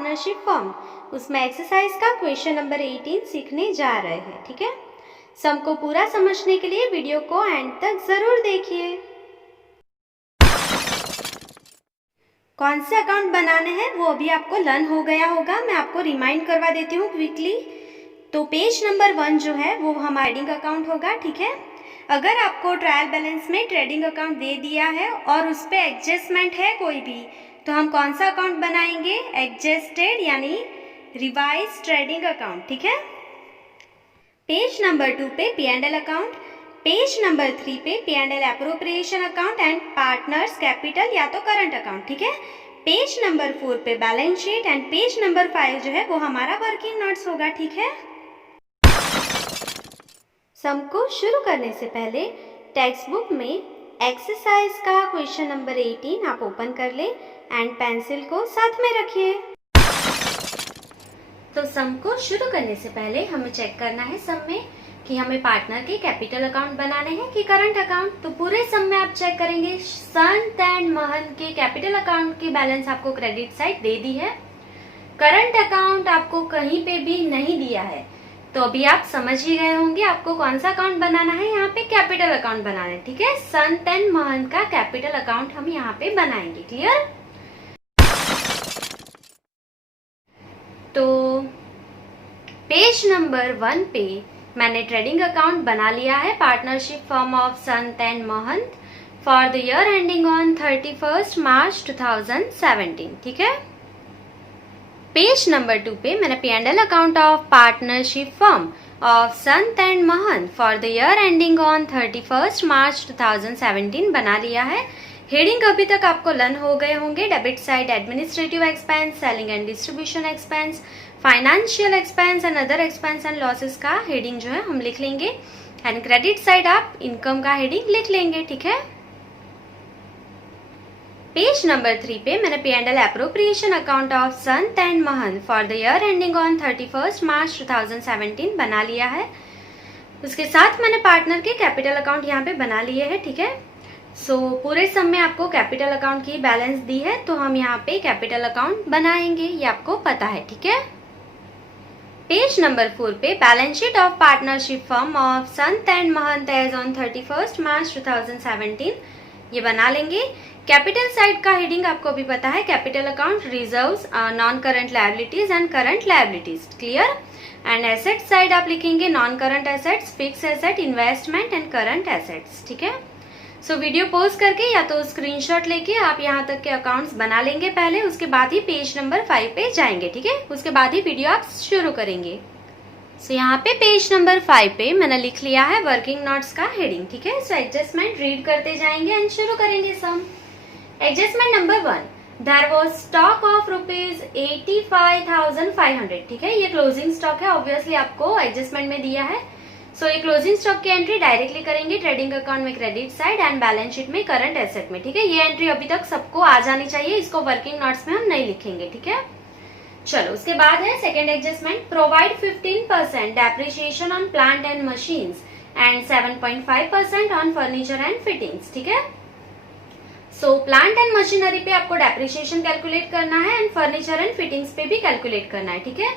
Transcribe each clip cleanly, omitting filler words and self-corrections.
Partnership firm, उसमें exercise का question number 18 सीखने जा रहे हैं। ठीक है, सम को पूरा समझने के लिए वीडियो को एंड तक जरूर देखिए। कौन से अकाउंट बनाने हैं वो अभी आपको लर्न हो गया होगा, मैं आपको रिमाइंड करवा देती हूँ क्विकली। तो पेज नंबर 1 जो है वो हमारा ट्रेडिंग अकाउंट होगा। ठीक है, अगर आपको ट्रायल बैलेंस में ट्रेडिंग अकाउंट दे दिया है और उस पर एडजस्टमेंट है कोई भी, तो हम कौन सा अकाउंट बनाएंगे? एडजस्टेड यानी रिवाइज ट्रेडिंग अकाउंट। ठीक है, पेज नंबर 2 पे P&L अकाउंट, पेज नंबर 3 पे P&L appropriation account and partners capital या तो करंट अकाउंट। ठीक है, पेज नंबर 4 पे balance sheet and page number 5 जो है वो हमारा वर्किंग नोट्स होगा। ठीक है, सम को शुरू करने से पहले टेक्स्ट बुक में एक्सरसाइज का क्वेश्चन नंबर 18 आप ओपन कर ले एंड पेंसिल को साथ में रखिए। तो सम को शुरू करने से पहले हमें चेक करना है सम में कि हमें पार्टनर के कैपिटल अकाउंट बनाने हैं कि करंट अकाउंट। तो पूरे सम में आप चेक करेंगे संत एंड महंत के कैपिटल अकाउंट की बैलेंस आपको क्रेडिट साइड दे दी है, करंट अकाउंट आपको कहीं पे भी नहीं दिया है। तो अभी आप समझ ही गए होंगे आपको कौन सा अकाउंट बनाना है, यहाँ पे कैपिटल अकाउंट बनाना है। ठीक है, संत एंड महंत का कैपिटल अकाउंट हम यहाँ पे बनाएंगे। क्लियर? तो पेज नंबर 1 पे मैंने ट्रेडिंग अकाउंट बना लिया है, partnership firm of Sant and Mahant for the year ending on 31 March 2017। ठीक है, पेज नंबर 2 पे मैंने P&L account of partnership firm of Sant and Mahant for the year ending on 31 March 2017 बना लिया है। हेडिंग अभी तक आपको लर्न हो गए होंगे, debit side administrative expense, selling and distribution expense, financial expense and other expense and losses का हेडिंग जो है हम लिख लेंगे एंड क्रेडिट साइड आप इनकम का हेडिंग लिख लेंगे। ठीक है, पेज नंबर 3 पे मैंने P&L appropriation account of Sant and Mahant for the year ending on 31 March 2017 बना लिया है। उसके साथ मैंने पार्टनर के कैपिटल अकाउंट यहाँ पे बना लिए हैं। ठीक है, सो पूरे सम में आपको कैपिटल अकाउंट की बैलेंस दी है तो हम यहाँ पे कैपिटल अकाउंट बनाएंगे, ये आपको पता है। ठीक है, पेज नंबर 4 पे balance sheet of partnership firm of Sant and Mahant as on 31 March 2017 ये बना लेंगे। कैपिटल साइड का हेडिंग आपको अभी पता है, capital account, reserves, non current liabilities and current liabilities. Clear? And asset side आप लिखेंगे non current assets, fix asset, investment and current assets. ठीक है, सो वीडियो पॉज करके या तो स्क्रीनशॉट लेके आप यहाँ तक के अकाउंट्स बना लेंगे पहले, उसके बाद ही पेज नंबर 5 पे जाएंगे। ठीक है, उसके बाद ही वीडियो आप शुरू करेंगे। सो यहाँ पे पेज नंबर 5 पे मैंने लिख लिया है वर्किंग नोट्स का हेडिंग। ठीक है, सो एडजस्टमेंट रीड करते जाएंगे एंड शुरू करेंगे sum. Adjustment number 1, there was stock of rupees 85,500। ठीक है, ये क्लोजिंग स्टॉक है, ऑब्वियसली आपको एडजस्टमेंट में दिया है। सो ये क्लोजिंग स्टॉक की एंट्री डायरेक्टली करेंगे ट्रेडिंग अकाउंट में credit side and balance sheet में करंट एसेट में। ठीक है, ये एंट्री अभी तक सबको आ जानी चाहिए, इसको वर्किंग नोट्स में हम नहीं लिखेंगे। ठीक है, चलो उसके बाद है second adjustment, provide 15% depreciation on plant and machines and 7.5% on furniture and fittings. ठीक है, सो प्लांट एंड मशीनरी पे आपको डेप्रिसिएशन कैलकुलेट करना है एंड फर्नीचर एंड फिटिंग्स पे भी कैलकुलेट करना है। ठीक है,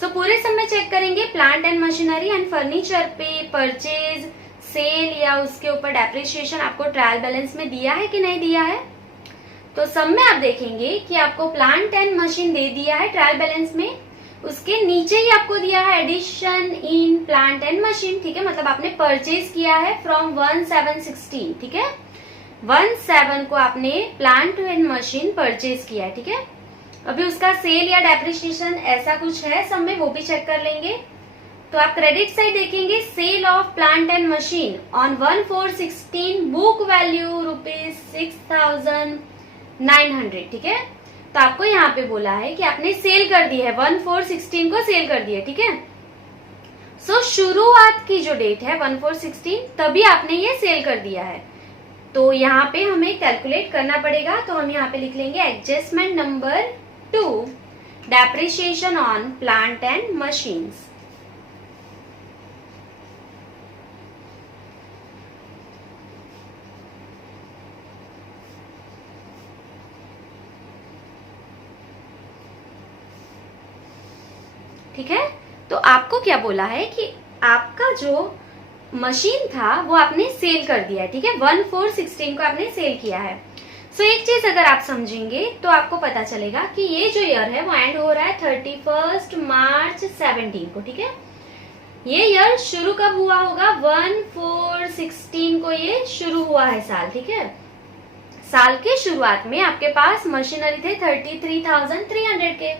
सो पूरे समय चेक करेंगे plant and machinery and furniture पे परचेज, सेल या उसके ऊपर डेप्रिसिएशन आपको ट्रायल बैलेंस में दिया है कि नहीं दिया है। तो सब में आप देखेंगे कि आपको प्लांट एंड मशीन दे दिया है ट्रायल बैलेंस में, उसके नीचे ही आपको दिया है addition in plant and machine. ठीक है, मतलब आपने परचेज किया है फ्रॉम 1716। ठीक है, 17 को आपने प्लांट एंड मशीन परचेज किया है। ठीक है, अभी उसका सेल या डेप्रिसिएशन ऐसा कुछ है सब में, वो भी चेक कर लेंगे। तो आप क्रेडिट साइड देखेंगे, sale of plant and machine on 1416 book value ₹6,900। ठीक है, तो आपको यहाँ पे बोला है कि आपने सेल कर दी है, 1416 को सेल कर दिया। ठीक है, सो शुरुआत की जो डेट है 1416 तभी आपने ये सेल कर दिया है, तो यहाँ पे हमें कैलकुलेट करना पड़ेगा। तो हम यहाँ पे लिख लेंगे adjustment number 2, depreciation on plant and machines. ठीक है। तो आपको क्या बोला है कि आपका जो मशीन था वो आपने सेल कर दिया है, ठीक है, 1/4/16 को आपने सेल किया है। सो एक चीज अगर आप समझेंगे तो आपको पता चलेगा कि ये जो ईयर है वो एंड हो रहा है 31 मार्च 17 को, ठीक है। ये ईयर शुरू कब हुआ होगा? 1/4/16 को ये शुरू हुआ है साल, ठीक है। साल के शुरुआत में आपके पास मशीनरी थे 33,300 के,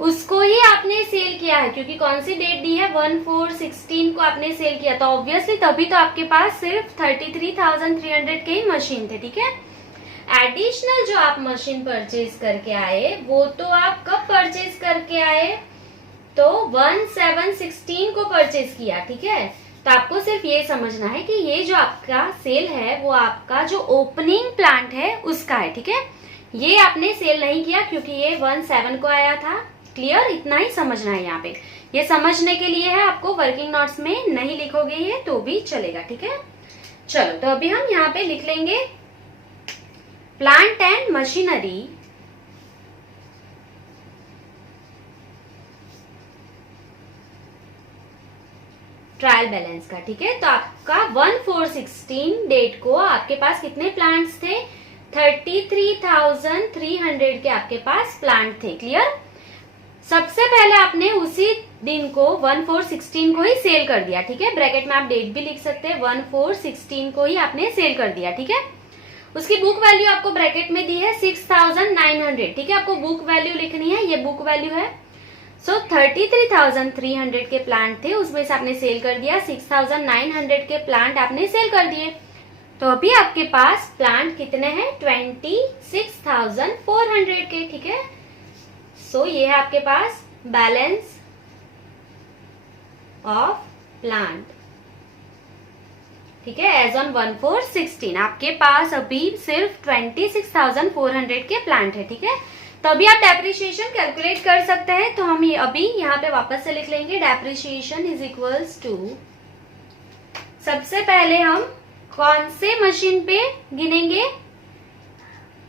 उसको ही आपने सेल किया है, क्योंकि कौन सी डेट दी है? 1/4/16 को आपने सेल किया, तो ऑब्वियसली तभी तो आपके पास सिर्फ 33,300 के ही मशीन थे, ठीक है। एडिशनल जो आप मशीन परचेज करके आए वो तो आप कब परचेज करके आए? तो 1/7/16 को परचेज किया, ठीक है। तो आपको सिर्फ ये समझना है कि ये जो आपका सेल है वो आपका जो ओपनिंग प्लांट है उसका है, ठीक है। ये आपने सेल नहीं किया क्योंकि ये 1/7 को आया था। क्लियर? इतना ही समझना है यहाँ पे। ये समझने के लिए है, आपको वर्किंग नोट्स में नहीं लिखोगे ये तो भी चलेगा, ठीक है। चलो तो अभी हम यहाँ पे लिख लेंगे plant and machinery trial balance का, ठीक है। तो आपका 1/4/16 डेट को आपके पास कितने प्लांट्स थे? 33,300 के आपके पास प्लांट थे। क्लियर? सबसे पहले आपने उसी दिन को 1/4/16 को ही सेल कर दिया, ठीक है। ब्रैकेट में आप डेट भी लिख सकते हैं, 1/4/16 को ही आपने सेल कर दिया, ठीक है। उसकी बुक वैल्यू आपको ब्रैकेट में दी है 6,900, ठीक है। आपको बुक वैल्यू लिखनी है, ये बुक वैल्यू है। सो 33,300 के प्लांट थे, उसमें से आपने सेल कर दिया 6,900 के प्लांट आपने सेल कर दिए। तो अभी आपके पास प्लांट कितने हैं? 26,400 के, ठीक है। सो ये है आपके पास बैलेंस ऑफ प्लांट, ठीक है, एज ऑन 1/4/16 आपके पास अभी सिर्फ 26,400 के प्लांट है, ठीक है। तो अभी आप डेप्रिसिएशन कैलकुलेट कर सकते हैं। तो हम ये अभी यहाँ पे वापस से लिख लेंगे, डेप्रिसिएशन इज इक्वल्स टू, सबसे पहले हम कौन से मशीन पे गिनेंगे?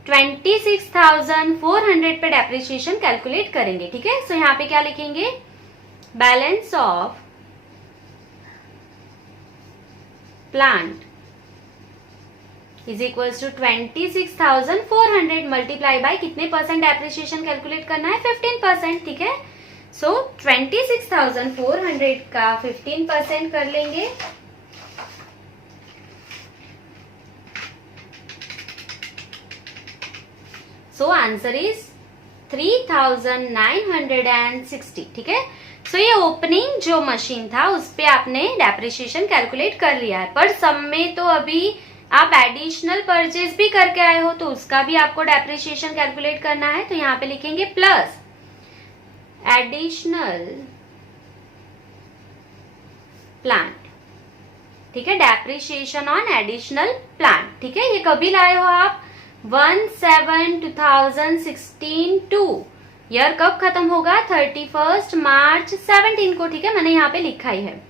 26,400 पे डेप्रिसिएशन कैलकुलेट करेंगे, ठीक है। सो यहाँ पे क्या लिखेंगे? Balance of plant is equals to 26,400 multiply by कितने परसेंट डेप्रिसिएशन कैलकुलेट करना है? 15%, ठीक है। सो 26,400 का 15% कर लेंगे, सो आंसर इज 3,960, ठीक है। सो ये ओपनिंग जो मशीन था उस पे आपने डेप्रिसिएशन कैलकुलेट कर लिया है, पर सब में तो अभी आप एडिशनल परचेज भी करके आए हो तो उसका भी आपको डेप्रिसिएशन कैलकुलेट करना है। तो यहाँ पे लिखेंगे प्लस एडिशनल प्लांट, ठीक है, डेप्रिसिएशन ऑन एडिशनल प्लांट, ठीक है। ये कभी लाए हो आप? 1/7/2016 टू ईयर कब खत्म होगा? 31 मार्च 17 को, ठीक है, मैंने यहाँ पे लिखा ही है।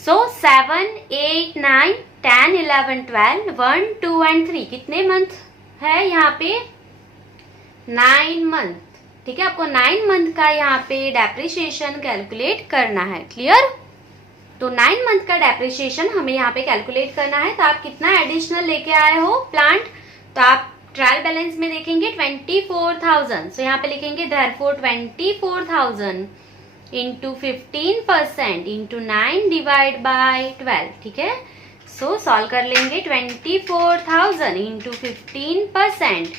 सो 7, 8, 9, 10, 11, 12, 1, 2 एंड 3 कितने मंथ है यहाँ पे? 9 मंथ, ठीक है। आपको 9 मंथ का यहाँ पे डेप्रिसिएशन कैलकुलेट करना है। क्लियर? तो 9 मंथ का डेप्रिसिएशन हमें यहाँ पे कैलकुलेट करना है। तो आप कितना एडिशनल लेके आए हो प्लांट? तो आप ट्रायल बैलेंस में देखेंगे 24,000। सो यहाँ पे लिखेंगे therefore 24,000 into 15% into 9 divide by 12, ठीक है। सो सॉल्व कर लेंगे 24,000 into 15%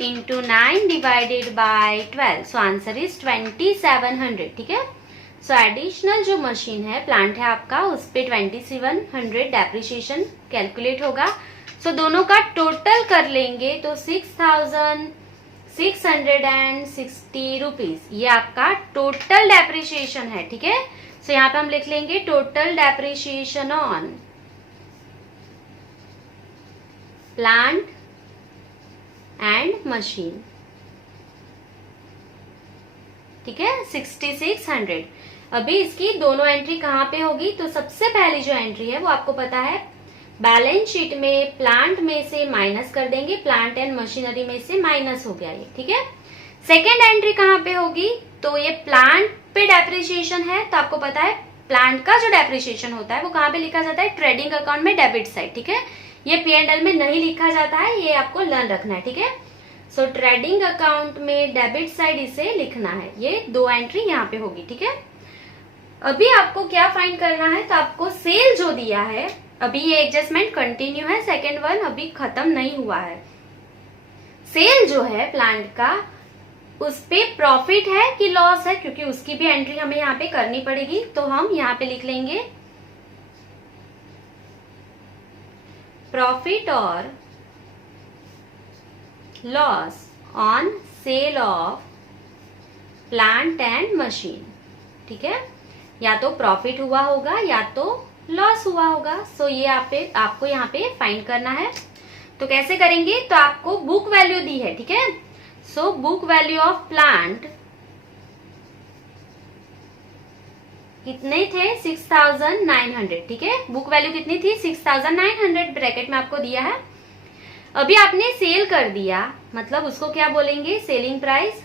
into 9 divided by 12, so answer is 2700, ठीक है। सो एडिशनल जो मशीन है, प्लांट है आपका, उस पे 2700 डेप्रिसिएशन कैलकुलेट होगा। सो दोनों का टोटल कर लेंगे तो 6,660 रुपीज, ये आपका टोटल डेप्रिसिएशन है, ठीक है। सो यहाँ पे हम लिख लेंगे total depreciation on plant and machine, ठीक है, 6600। अभी इसकी दोनों एंट्री कहाँ पे होगी? तो सबसे पहली जो एंट्री है वो आपको पता है, बैलेंस शीट में प्लांट में से माइनस कर देंगे, प्लांट एंड मशीनरी में से माइनस हो गया ये, ठीक है। सेकेंड एंट्री कहाँ पे होगी? तो ये प्लांट पे डेप्रिसिएशन है, तो आपको पता है प्लांट का जो डेप्रिसिएशन होता है वो कहाँ पे लिखा जाता है, ट्रेडिंग अकाउंट में डेबिट साइड, ठीक है। ये P&L में नहीं लिखा जाता है, ये आपको लर्न रखना है, ठीक है। सो ट्रेडिंग अकाउंट में डेबिट साइड इसे लिखना है, ये 2 एंट्री यहाँ पे होगी, ठीक है। अभी आपको क्या फाइंड करना है, तो आपको सेल जो दिया है, अभी ये एडजस्टमेंट कंटिन्यू है, सेकेंड वन अभी खत्म नहीं हुआ है। सेल जो है प्लांट का, उस पे प्रॉफिट है कि लॉस है, क्योंकि उसकी भी एंट्री हमें यहाँ पे करनी पड़ेगी, तो हम यहाँ पे लिख लेंगे प्रॉफिट और loss on sale of plant and machine, ठीक है। या तो प्रॉफिट हुआ होगा या तो लॉस हुआ होगा। सो ये आपको यहाँ पे फाइंड करना है। तो कैसे करेंगे, तो आपको बुक वैल्यू दी है, ठीक है। So book value of plant कितने थे, 6900, ठीक है। बुक वैल्यू कितनी थी, 6900, ब्रैकेट में आपको दिया है। अभी आपने सेल कर दिया, मतलब उसको क्या बोलेंगे, सेलिंग प्राइस।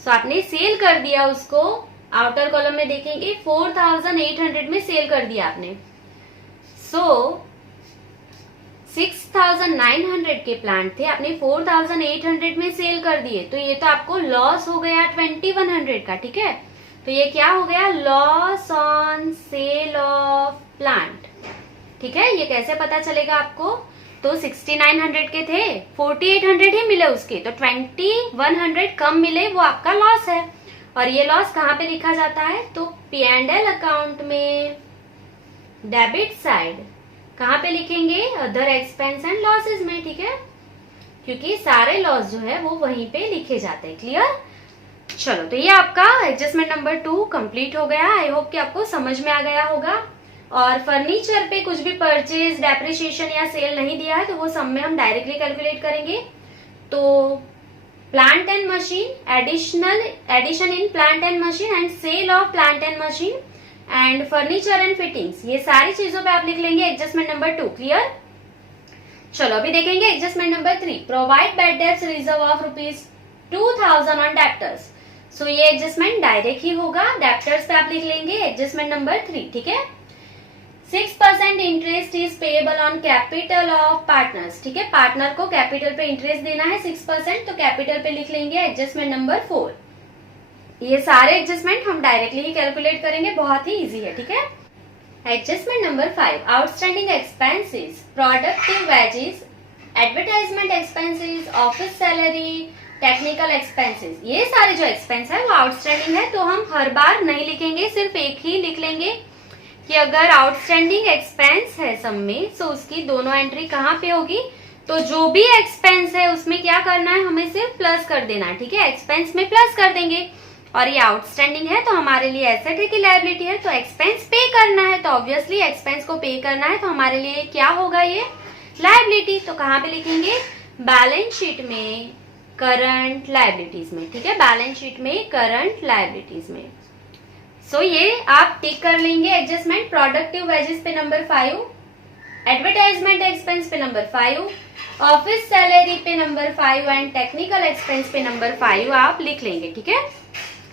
सो आपने सेल कर दिया उसको, आउटर कॉलम में देखेंगे 4800 में सेल कर दिया आपने। सो 6900 के प्लांट थे, आपने 4800 में सेल कर दिए, तो ये तो आपको लॉस हो गया 2100 का, ठीक है। तो ये क्या हो गया, loss on sale of plant, ठीक है। ये कैसे पता चलेगा आपको, तो 6900 के थे, 4800 ही मिले उसके, तो 2100 कम मिले, वो आपका लॉस है। और ये लॉस कहाँ पे लिखा जाता है, तो P&L अकाउंट में डेबिट साइड कहाँ पे लिखेंगे, अदर एक्सपेंस एंड लॉसेस में, ठीक है, क्योंकि सारे लॉस जो है वो वहीं पे लिखे जाते हैं। क्लियर। चलो, तो ये आपका एडजस्टमेंट नंबर 2 कंप्लीट हो गया। आई होप कि आपको समझ में आ गया होगा। और फर्नीचर पे कुछ भी परचेज, डेप्रिसिएशन या सेल नहीं दिया है, तो वो सब में हम डायरेक्टली कैलकुलेट करेंगे। तो plant and machine, addition in plant and machine and sale of plant and machine and furniture and fittings, ये सारी चीजों पे आप लिख लेंगे एडजस्टमेंट नंबर 2। क्लियर। चलो, अभी देखेंगे adjustment number 3, provide bad debts reserve of ₹2000 on debtors. सो ये एडजस्टमेंट डायरेक्ट ही होगा, डेप्टर्स पे आप लिख लेंगे एडजस्टमेंट नंबर 3, ठीक है। 6% interest is payable on capital of partners, ठीक है। पार्टनर को कैपिटल पे इंटरेस्ट देना है 6%, तो कैपिटल पे लिख लेंगे एडजस्टमेंट नंबर 4। ये सारे एडजस्टमेंट हम डायरेक्टली ही कैलकुलेट करेंगे, बहुत ही इजी है, ठीक है। Adjustment number 5, outstanding expenses, productive wages, advertisement expenses, office salary, technical expenses, ये सारे जो एक्सपेंस है वो आउटस्टैंडिंग है, तो हम हर बार नहीं लिखेंगे, सिर्फ एक ही लिख लेंगे कि अगर आउटस्टैंडिंग एक्सपेंस है सम में, तो उसकी दोनों एंट्री कहाँ पे होगी, तो जो भी एक्सपेंस है उसमें क्या करना है, हमें सिर्फ प्लस कर देना है, ठीक है। एक्सपेंस में प्लस कर देंगे, और ये आउटस्टैंडिंग है तो हमारे लिए एसेट है कि लायबिलिटी है, तो एक्सपेंस पे करना है, तो ऑब्वियसली एक्सपेंस को पे करना है, तो हमारे लिए क्या होगा, ये लायबिलिटी। तो कहाँ पे लिखेंगे, बैलेंस शीट में करंट लायबिलिटीज में, ठीक है, बैलेंस शीट में करंट लायबिलिटीज में। सो ये आप टिक कर लेंगे एडजस्टमेंट। प्रोडक्टिव वेजेस पे नंबर 5, एडवर्टाइजमेंट एक्सपेंस पे नंबर 5, ऑफिस सैलरी पे नंबर 5 एंड टेक्निकल एक्सपेंस पे नंबर 5 आप लिख लेंगे, ठीक है।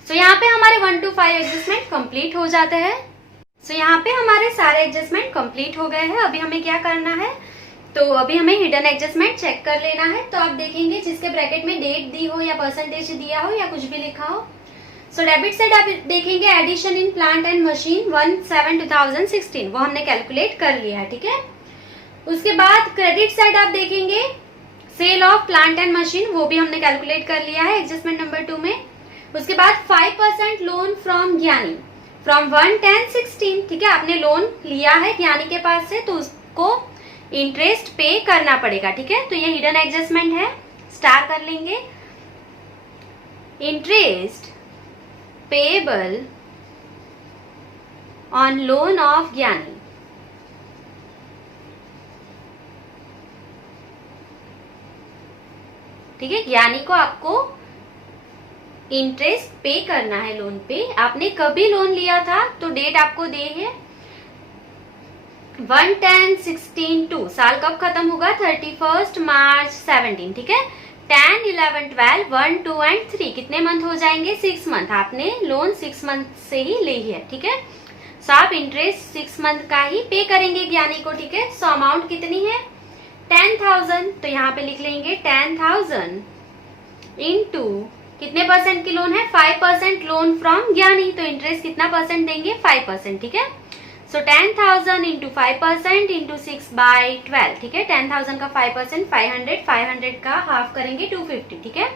सो यहाँ पे हमारे 1 to 5 एडजस्टमेंट कंप्लीट हो जाते हैं। सो यहाँ पे हमारे सारे एडजस्टमेंट कंप्लीट हो गए हैं। अभी हमें क्या करना है, तो अभी हमें हिडन एडजस्टमेंट चेक कर लेना है। तो आप देखेंगे जिसके ब्रैकेट में डेट दी हो या परसेंटेज दिया हो या कुछ भी लिखा हो। सो डेबिट साइड आप देखेंगे addition in plant and machine 1/7/2016, वो हमने कैलकुलेट कर लिया है, ठीक है। उसके बाद क्रेडिट साइड आप देखेंगे sale of plant and machine, वो भी हमने कैलकुलेट कर लिया है एडजस्टमेंट नंबर 2 में। उसके बाद 5% लोन फ्रॉम ज्ञानी फ्रॉम 1/10/16, ठीक है। आपने लोन लिया है ज्ञानी के पास से, तो उसको इंटरेस्ट पे करना पड़ेगा, ठीक है। तो ये हिडन एडजस्टमेंट है, स्टार कर लेंगे। Interest payable on loan of ज्ञानी, ठीक है। ज्ञानी को आपको इंटरेस्ट पे करना है लोन पे। आपने कभी लोन लिया था, तो डेट आपको दे है 1/10/16 टू, साल कब खत्म होगा, 31 मार्च 17, ठीक है। 10, 11, 12, 1, 2 एंड 3 कितने मंथ हो जाएंगे? 6 मंथ। आपने लोन 6 मंथ से ही ली है, ठीक है। सो आप इंटरेस्ट 6 मंथ का ही पे करेंगे ज्ञानी को, ठीक है। सो अमाउंट कितनी है? 10,000। तो यहाँ पे लिख लेंगे 10,000 इंटू कितने परसेंट की लोन है? 5% लोन फ्रॉम ज्ञानी। तो इंटरेस्ट कितना परसेंट देंगे? 5%, ठीक है। सो 10,000 इंटू 5% इंटू 6/12, ठीक है। 10,000 का 5% 500, 500 का हाफ करेंगे 250, ठीक है।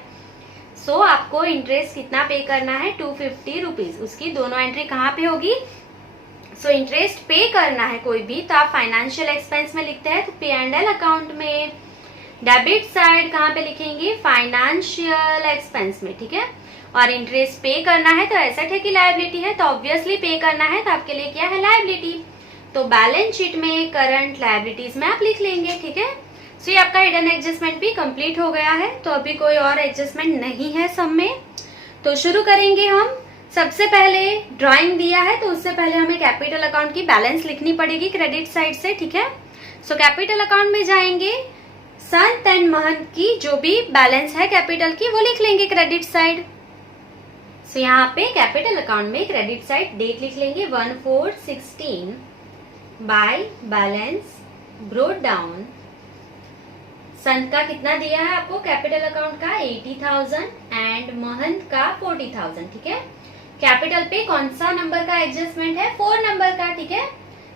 सो आपको इंटरेस्ट कितना पे करना है? 250 रुपीज। उसकी दोनों एंट्री कहाँ पे होगी? सो इंटरेस्ट पे करना है कोई भी तो आप फाइनेंशियल एक्सपेंस में लिखते हैं, तो P&L अकाउंट में डेबिट साइड कहाँ पे लिखेंगे? फाइनेंशियल एक्सपेंस में, ठीक है। और इंटरेस्ट पे करना है तो एसेट है कि लायबिलिटी है? तो ऑब्वियसली पे करना है, तो आपके लिए क्या है? लायबिलिटी। तो बैलेंस शीट में करंट लायबिलिटीज में आप लिख लेंगे, ठीक है। सो ये आपका हिडन एडजस्टमेंट भी कंप्लीट हो गया है। तो अभी कोई और एडजस्टमेंट नहीं है सब में। तो शुरू करेंगे हम। सबसे पहले ड्राइंग दिया है, तो उससे पहले हमें कैपिटल अकाउंट की बैलेंस लिखनी पड़ेगी क्रेडिट साइड से, ठीक है। सो कैपिटल अकाउंट में जाएंगे, संत एंड महंत की जो भी बैलेंस है कैपिटल की वो लिख लेंगे क्रेडिट साइड। सो यहाँ पे कैपिटल अकाउंट में क्रेडिट साइड डेट लिख लेंगे 1/4/16 बाय बैलेंस ब्रोट डाउन। संत का कितना दिया है आपको कैपिटल अकाउंट का? 80,000 एंड महंत का 40,000, ठीक है। कैपिटल पे कौन सा नंबर का एडजस्टमेंट है? 4 नंबर का, ठीक है।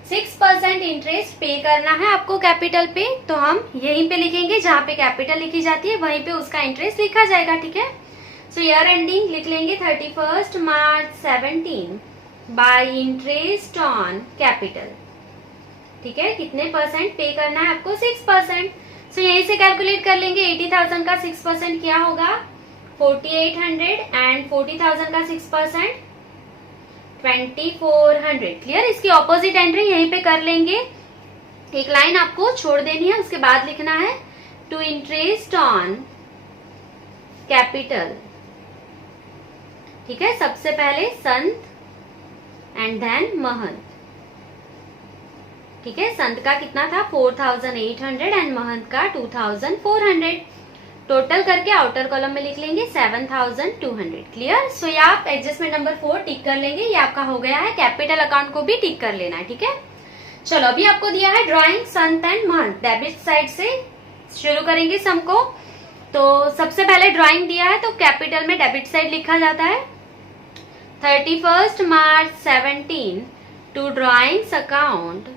6% इंटरेस्ट पे करना है आपको कैपिटल पे, तो हम यहीं पे लिखेंगे जहाँ पे कैपिटल लिखी जाती है वहीं पे उसका इंटरेस्ट लिखा जाएगा, ठीक है। सो ईयर एंडिंग लिख लेंगे 31 मार्च 17 बाय इंटरेस्ट ऑन कैपिटल, ठीक है। कितने परसेंट पे करना है आपको? 6%। सो यहीं से कैलकुलेट कर लेंगे। 80,000 का 6% क्या होगा? 4,800 एंड 40,000 का 6% 2,400। क्लियर? इसकी ऑपोजिट एंट्री यहीं पे कर लेंगे। एक लाइन आपको छोड़ देनी है, उसके बाद लिखना है टू इंटरेस्ट ऑन कैपिटल, ठीक है। सबसे पहले संत एंड देन महंत, ठीक है। संत का कितना था? 4,800 एंड महंत का 2,400। टोटल करके आउटर कॉलम में लिख लेंगे 7,200। क्लियर? सो ये आप एडजस्टमेंट नंबर 4 टिक कर लेंगे। ये आपका हो गया है। कैपिटल अकाउंट को भी टिक कर लेना है, ठीक है। चलो अभी आपको दिया है drawing Sant and Mahant. Debit side से शुरू करेंगे सम को। तो सबसे पहले ड्राइंग दिया है तो कैपिटल में डेबिट साइड लिखा जाता है 31 मार्च 17 टू ड्राइंग्स अकाउंट।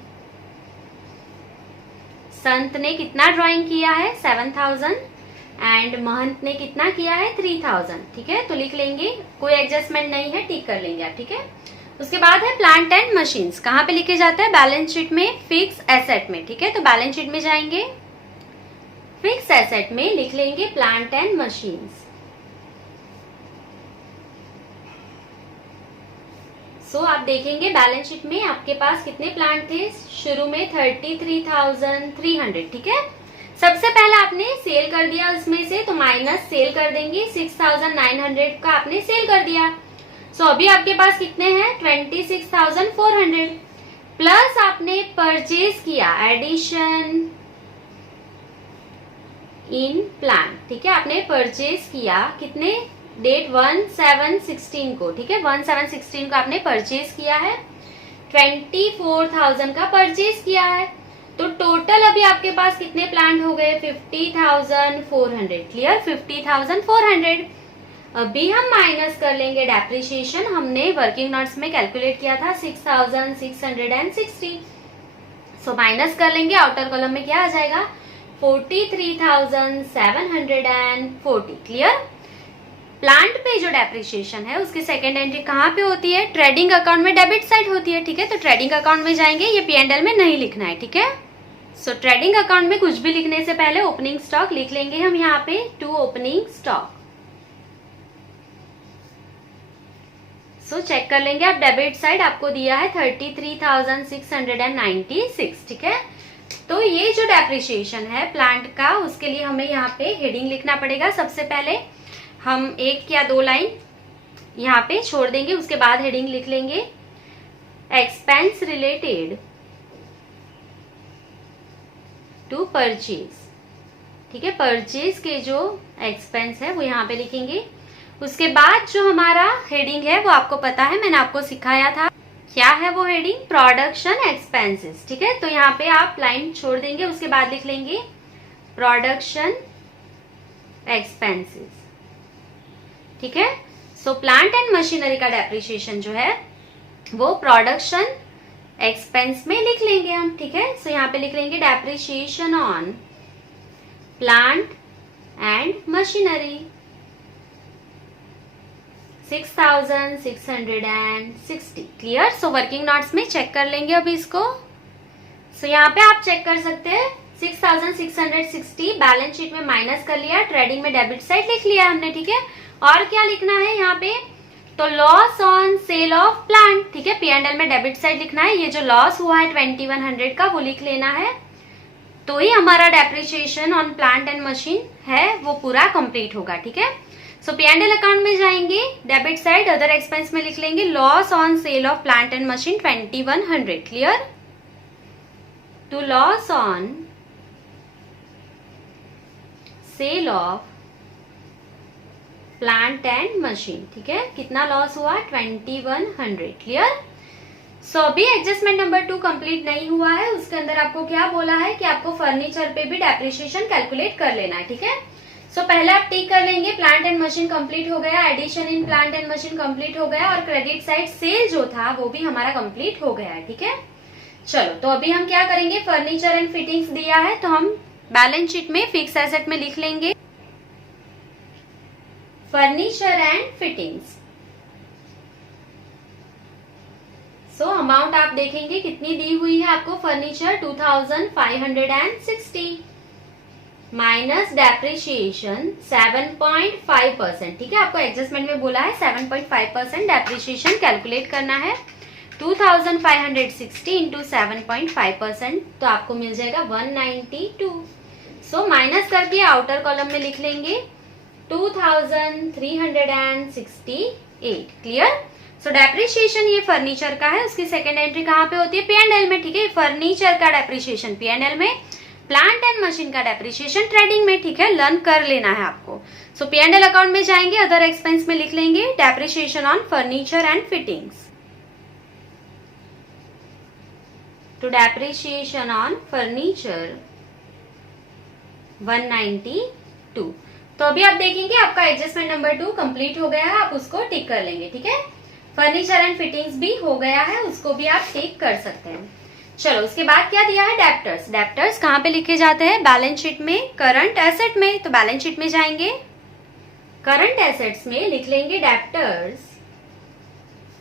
संत ने कितना ड्राइंग किया है? 7,000 एंड महंत ने कितना किया है? 3,000, ठीक है। तो लिख लेंगे, कोई एडजस्टमेंट नहीं है, टिक कर लेंगे आप, ठीक है। उसके बाद है प्लांट एंड मशीन्स। कहाँ पे लिखे जाता है? बैलेंस शीट में फिक्स एसेट में, ठीक है। तो बैलेंस शीट में जाएंगे, फिक्स एसेट में लिख लेंगे प्लांट एंड मशीन्स। सो आप देखेंगे बैलेंस शीट में आपके पास कितने प्लांट थे? शुरू में 33,300, ठीक है। सबसे पहले आपने सेल कर दिया उसमें से, तो माइनस सेल कर देंगे। 6,900 का आपने सेल कर दिया। सो अभी आपके पास कितने हैं? 26,400 प्लस आपने परचेज किया एडिशन इन प्लांट, ठीक है। आपने परचेज किया कितने? डेट 1/7/16 को, ठीक है। 1/7/16 को आपने परचेज किया है। 24,000 का परचेज किया है। तो टोटल अभी आपके पास कितने प्लांट हो गए? 50,400। क्लियर? 50,400। अभी हम माइनस कर लेंगे डेप्रिसिएशन। हमने वर्किंग नोट्स में कैलकुलेट किया था 6,660। सो माइनस कर लेंगे। आउटर कॉलम में क्या आ जाएगा? 43,740। क्लियर? प्लांट पे जो डेप्रिसिएशन है उसकी सेकेंड एंट्री कहाँ पे होती है? ट्रेडिंग अकाउंट में डेबिट साइड होती है, ठीक है। तो ट्रेडिंग अकाउंट में जाएंगे, ये P&L में नहीं लिखना है, ठीक है। सो ट्रेडिंग अकाउंट में कुछ भी लिखने से पहले ओपनिंग स्टॉक लिख लेंगे हम यहाँ पे 2 ओपनिंग स्टॉक। सो चेक कर लेंगे आप। डेबिट साइड आपको दिया है 33,696, ठीक है। तो ये जो डेप्रिसिएशन है प्लांट का, उसके लिए हमें यहाँ पे हेडिंग लिखना पड़ेगा। सबसे पहले हम 1 या 2 लाइन यहाँ पे छोड़ देंगे, उसके बाद हेडिंग लिख लेंगे एक्सपेंस रिलेटेड टू परचेज, ठीक है, परचेज के जो एक्सपेंस है वो यहाँ पे लिखेंगे। उसके बाद जो हमारा हेडिंग है वो आपको पता है, मैंने आपको सिखाया था। क्या है वो हेडिंग? Production expenses. ठीक है, तो यहाँ पे आप लाइन छोड़ देंगे, उसके बाद लिख लेंगे प्रोडक्शन एक्सपेंसेस। ठीक है, सो प्लांट एंड मशीनरी का डेप्रिसिएशन जो है वो प्रोडक्शन एक्सपेंस में लिख लेंगे हम। ठीक है, सो यहाँ पे लिख लेंगे depreciation on plant and machinery 6660। Clear? So working notes में चेक कर लेंगे अभी इसको। सो यहाँ पे आप चेक कर सकते हैं 6660 बैलेंस शीट में माइनस कर लिया, ट्रेडिंग में डेबिट साइड लिख लिया हमने। ठीक है, और क्या लिखना है यहाँ पे? तो loss on sale of plant. ठीक है, P&L में डेबिट साइड लिखना है। ये जो लॉस हुआ है 2100 का वो लिख लेना है, तो ही हमारा depreciation on plant and machine है वो पूरा कंप्लीट होगा। ठीक है, सो P&L अकाउंट में जाएंगे, डेबिट साइड अदर एक्सपेंस में लिख लेंगे loss on sale of plant and machine 2100। Clear? To loss on sale of plant and machine. ठीक है, कितना लॉस हुआ? 2100। क्लियर? सो अभी एडजस्टमेंट नंबर 2 कंप्लीट नहीं हुआ है, उसके अंदर आपको क्या बोला है कि आपको फर्नीचर पे भी डेप्रिसिएशन कैलकुलेट कर लेना है। ठीक है, सो पहले आप टिक कर लेंगे प्लांट एंड मशीन कंप्लीट हो गया, addition in plant and machine complete हो गया, और क्रेडिट साइड सेल जो था वो भी हमारा कंप्लीट हो गया है। ठीक है, चलो तो अभी हम क्या करेंगे? फर्नीचर एंड फिटिंग्स दिया है तो हम बैलेंस शीट में फिक्स एसेट में लिख लेंगे furniture and fittings. So amount आप देखेंगे कितनी दी हुई है आपको? Furniture 2560 minus depreciation 7.5%। ठीक है, आपको एडजस्टमेंट में बोला है 7.5% डेप्रिसिएशन कैलकुलेट करना है। 2560 इंटू 7.5%, तो आपको मिल जाएगा 192। सो माइनस करके आउटर कॉलम में लिख लेंगे 2368। क्लियर? सो डेप्रिसिएशन ये फर्नीचर का है, उसकी सेकेंड एंट्री कहाँ पे होती है? P&L में। ठीक है, फर्नीचर का डेप्रिसिएशन P&L में, प्लांट एंड मशीन का डेप्रिसिएशन ट्रेडिंग में। ठीक है, लर्न कर लेना है आपको। सो P&L अकाउंट में जाएंगे, अदर एक्सपेंस में लिख लेंगे depreciation on furniture and fittings. To depreciation on furniture 192। तो अभी आप देखेंगे आपका एडजस्टमेंट नंबर 2 कंप्लीट हो गया है, आप उसको टिक कर लेंगे। ठीक है, फर्नीचर एंड फिटिंग्स भी हो गया है, उसको भी आप टिक कर सकते हैं। चलो उसके बाद क्या दिया है? डेप्टर्स। डेप्टर्स कहाँ पे लिखे जाते हैं? बैलेंस शीट में, करंट एसेट में। तो बैलेंस शीट में जाएंगे, करंट एसेट्स में लिख लेंगे डेप्टर्स।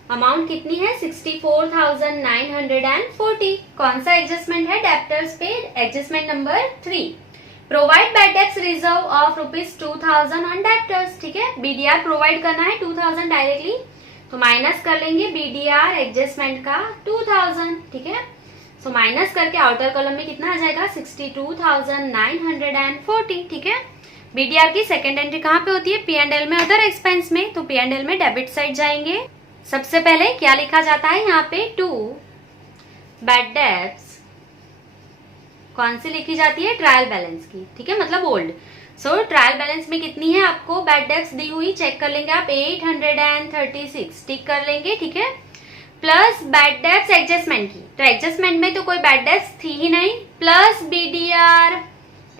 अमाउंट कितनी है? 64,940। कौन सा एडजस्टमेंट है डेप्टर्स पे? Adjustment number 3, provide bad debts reserve of ₹2000 on debtors. ठीक है, BDR प्रोवाइड करना है 2000 डायरेक्टली, तो माइनस कर लेंगे BDR एडजस्टमेंट का 2000। ठीक है, सो माइनस करके आउटर कॉलम में कितना आ जाएगा? 62,940। ठीक है, BDR की सेकेंड एंट्री कहाँ पे होती है? P&L में, अदर एक्सपेंस में। तो P&L में डेबिट साइड जाएंगे, सबसे पहले क्या लिखा जाता है यहाँ पे? 2 बैड डेब्ट्स। कौन सी लिखी जाती है? ट्रायल बैलेंस की। ठीक है, मतलब ओल्ड। सो ट्रायल बैलेंस में कितनी है आपको बैड डेब्ट्स दी हुई? चेक कर लेंगे आप, 836। टिक कर लेंगे। ठीक है, प्लस बैड डेब्ट्स एडजस्टमेंट की, तो एडजस्टमेंट में तो कोई बैड डेब्ट्स थी ही नहीं, प्लस BDR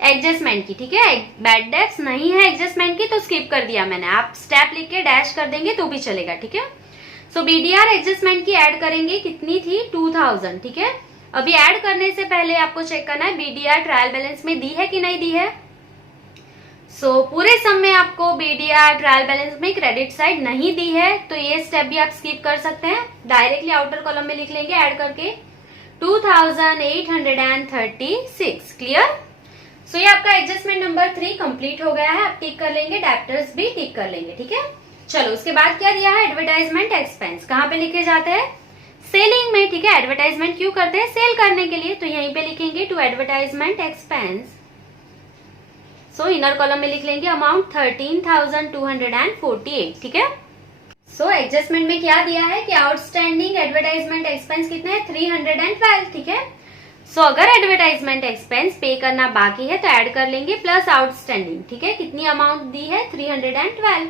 एडजस्टमेंट की। ठीक है, बैड डेब्ट्स नहीं है एडजस्टमेंट की तो स्किप कर दिया मैंने, आप स्टेप लिख के डैश कर देंगे तो भी चलेगा। ठीक है, सो BDR एडजस्टमेंट की ऐड करेंगे, कितनी थी? 2000। ठीक है, अभी ऐड करने से पहले आपको चेक करना है BDR ट्रायल बैलेंस में दी है कि नहीं दी है। सो पूरे सम में आपको BDR ट्रायल बैलेंस में क्रेडिट साइड नहीं दी है, तो ये स्टेप भी आप स्किप कर सकते हैं, डायरेक्टली आउटर कॉलम में लिख लेंगे ऐड करके 2836। क्लियर? सो ये आपका एडजस्टमेंट नंबर 3 कंप्लीट हो गया है, आप टिक कर लेंगे, डेप्टर्स भी टिक कर लेंगे। ठीक है, चलो उसके बाद क्या दिया है? Advertisement expense. कहाँ पे लिखे जाते हैं? सेलिंग में। ठीक है, एडवर्टाइजमेंट क्यों करते हैं? सेल करने के लिए, तो यहीं पे लिखेंगे to advertisement expense. So inner column में लिख लेंगे अमाउंट 13,248। ठीक है, सो एडजस्टमेंट में क्या दिया है कि आउटस्टैंडिंग एडवर्टाइजमेंट एक्सपेंस कितने हैं? 312। ठीक है, सो अगर एडवर्टाइजमेंट एक्सपेंस पे करना बाकी है तो ऐड कर लेंगे प्लस आउटस्टैंडिंग, ठीक है। कितनी अमाउंट दी है 312,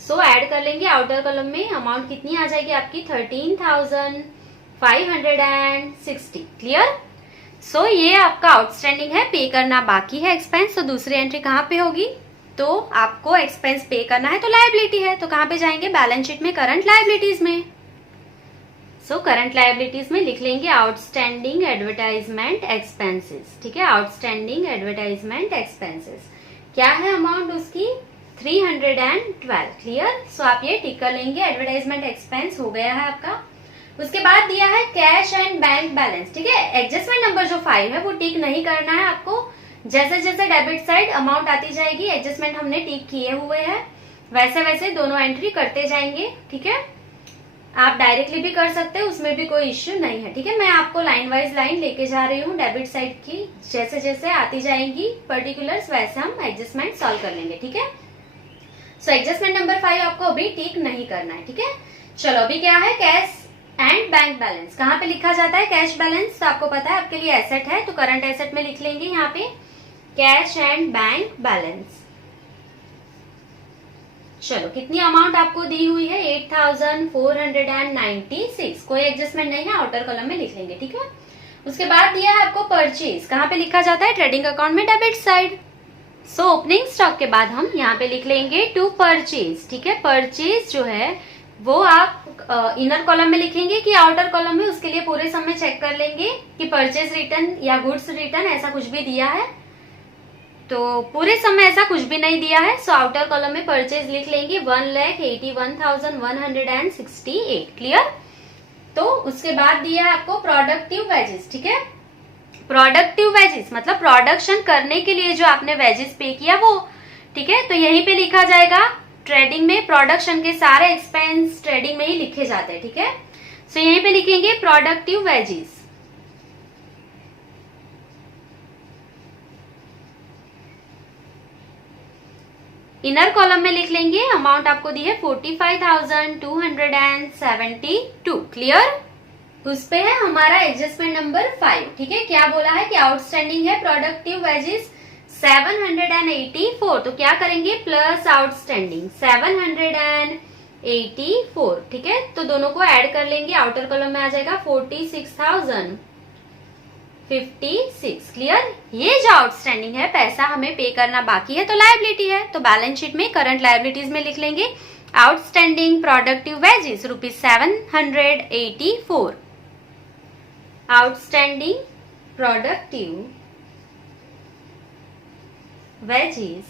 सो ऐड कर लेंगे आउटर कॉलम में अमाउंट कितनी आ जाएगी आपकी 13,560। क्लियर। सो ये आपका आउटस्टैंडिंग है, पे करना बाकी है एक्सपेंस। तो दूसरी एंट्री कहाँ पे होगी, तो आपको एक्सपेंस पे करना है तो लायबिलिटी है, तो कहाँ पे जाएंगे बैलेंस शीट में करंट लायबिलिटीज में। सो करंट लायबिलिटीज में लिख लेंगे आउटस्टैंडिंग एडवर्टाइजमेंट एक्सपेंसेस, ठीक है। आउटस्टैंडिंग एडवर्टाइजमेंट एक्सपेंसेस क्या है अमाउंट उसकी 312। क्लियर। सो आप ये टिक कर लेंगे, एडवर्टाइजमेंट एक्सपेंस हो गया है आपका। उसके बाद दिया है कैश एंड बैंक बैलेंस, ठीक है। एडजस्टमेंट नंबर जो 5 है वो टिक नहीं करना है आपको। जैसे जैसे डेबिट साइड अमाउंट आती जाएगी, एडजस्टमेंट हमने टिक किए हुए हैं, वैसे वैसे दोनों एंट्री करते जाएंगे, ठीक है। आप डायरेक्टली भी कर सकते हैं, उसमें भी कोई इश्यू नहीं है, ठीक है। मैं आपको लाइन वाइज लाइन लेके जा रही हूँ डेबिट साइड की, जैसे जैसे आती जाएंगी पर्टिकुलर्स वैसे हम एडजस्टमेंट सॉल्व कर लेंगे, ठीक है। सो एडजस्टमेंट नंबर 5 आपको अभी टिक नहीं करना है, ठीक है। चलो अभी क्या है कैश एंड बैंक बैलेंस। कहाँ पे लिखा जाता है कैश बैलेंस, तो आपको पता है आपके लिए एसेट है, तो करंट एसेट में लिख लेंगे यहाँ पे कैश एंड बैंक बैलेंस। चलो कितनी अमाउंट आपको दी हुई है 8,496, कोई एडजस्टमेंट नहीं है, आउटर कॉलम में लिख लेंगे, ठीक है। उसके बाद दिया है आपको परचेज, कहाँ पे लिखा जाता है ट्रेडिंग अकाउंट में debit side. So opening stock के बाद हम यहाँ पे लिख लेंगे टू परचेज, ठीक है। परचेज जो है वो आप इनर कॉलम में लिखेंगे कि आउटर कॉलम में, उसके लिए पूरे समय चेक कर लेंगे कि परचेज रिटर्न या गुड्स रिटर्न ऐसा कुछ भी दिया है, तो पूरे समय ऐसा कुछ भी नहीं दिया है। सो आउटर कॉलम में परचेज लिख लेंगे 1,81,168। क्लियर। तो उसके बाद दिया है आपको प्रोडक्टिव वेजेस, ठीक है। प्रोडक्टिव वेजेस मतलब प्रोडक्शन करने के लिए जो आपने वेजेस पे किया वो, ठीक है। तो यहीं पे लिखा जाएगा, ट्रेडिंग में प्रोडक्शन के सारे एक्सपेंस ट्रेडिंग में ही लिखे जाते हैं, ठीक है। सो यहीं पे लिखेंगे प्रोडक्टिव वेजेस। इनर कॉलम में लिख लेंगे अमाउंट आपको दी है 45,272। क्लियर। उस पे है हमारा एडजस्टमेंट नंबर 5, ठीक है। क्या बोला है कि आउटस्टैंडिंग है प्रोडक्टिव वेजेस 784, तो क्या करेंगे प्लस आउटस्टैंडिंग 784, ठीक है। तो दोनों को ऐड कर लेंगे, आउटर कॉलम में आ जाएगा 46,056। क्लियर। ये जो आउटस्टैंडिंग है पैसा हमें पे करना बाकी है तो लायबिलिटी है, तो बैलेंस शीट में करंट लायबिलिटीज में लिख लेंगे outstanding productive wages ₹784। Outstanding productive wages